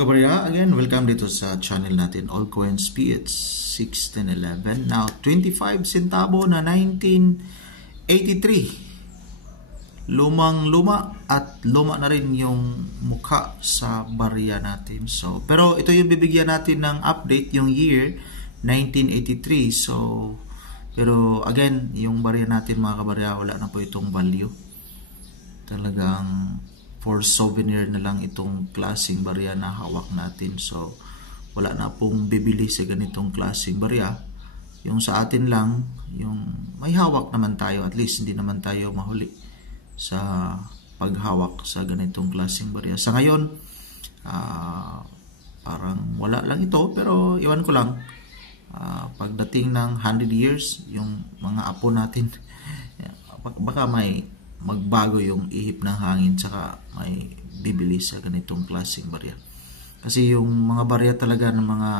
kabarya, again, welcome dito sa channel natin, Allcoins PH 1611. Now, 25 centavo na 1983. Lumang-luma at luma na rin yung mukha sa barya natin. So, pero ito yung bibigyan natin ng update, yung year 1983. So, pero again, yung barya natin mga kabarya, wala na po itong value. Talagang for souvenir na lang itong klaseng barya na hawak natin. So, wala na pong bibili sa ganitong klaseng barya. Yung sa atin lang, yung may hawak naman tayo, at least hindi naman tayo mahuli sa paghawak sa ganitong klaseng barya. Sa ngayon, parang wala lang ito, pero iwan ko lang. Pagdating ng 100 years, yung mga apo natin, baka may magbago yung ihip ng hangin, tsaka may bibili sa ganitong klaseng barya. Kasi yung mga barya talaga ng mga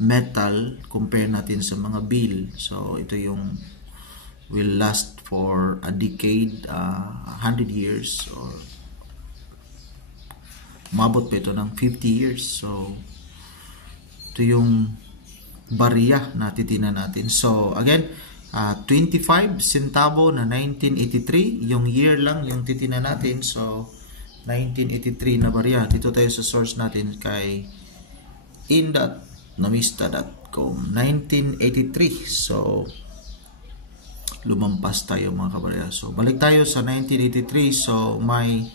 metal, compare natin sa mga bill. So ito yung will last for a decade, 100 years, or umabot pa ito ng 50 years. So ito yung barya na titinan natin. So again, 25 centavo na 1983, yung year lang yung titinan natin. So 1983 na barya. Dito tayo sa source natin kay in.namista.com 1983. So lumampas tayo mga kabarya. So balik tayo sa 1983. So may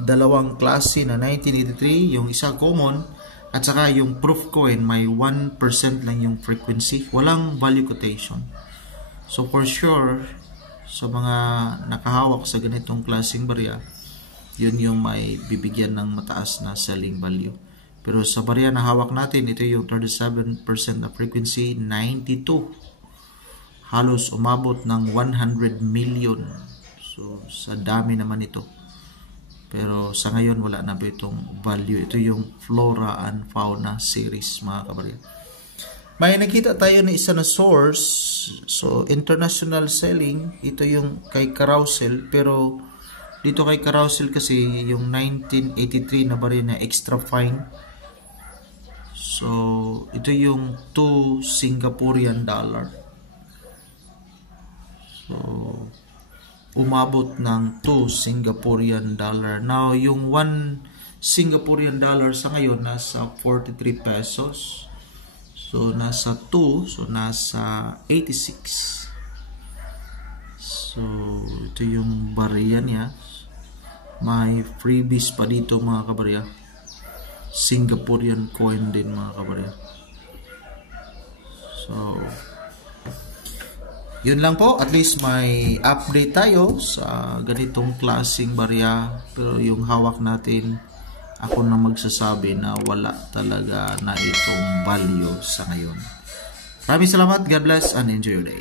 dalawang klase na 1983, yung isa common at saka yung proof coin, may 1% lang yung frequency, walang value quotation. So for sure, sa mga nakahawak sa ganitong klaseng barya, yun yung may bibigyan ng mataas na selling value. Pero sa barya na hawak natin, ito yung 37% na frequency, 92. Halos umabot ng 100 million. So sa dami naman ito. Pero sa ngayon, wala na ba itong value. Ito yung Flora and Fauna series mga kabarya. May nakita tayo na isa na source. So, international selling. Ito yung kay Carousel. Pero, dito kay Carousel kasi yung 1983 na barya na extra fine. So, ito yung 2 Singaporean dollar. So, umabot ng 2 Singaporean dollar. Now, yung 1 Singaporean dollar sa ngayon nasa 43 pesos. So, nasa 2. So, nasa 86. So, ito yung barya niya. May freebies pa dito mga kabarya. Singaporean coin din mga kabarya. So, yun lang po. At least may update tayo sa ganitong klaseng barya. Pero yung hawak natin, ako na magsasabi na wala talaga na itong value sa ngayon. Maraming salamat. God bless and enjoy your day.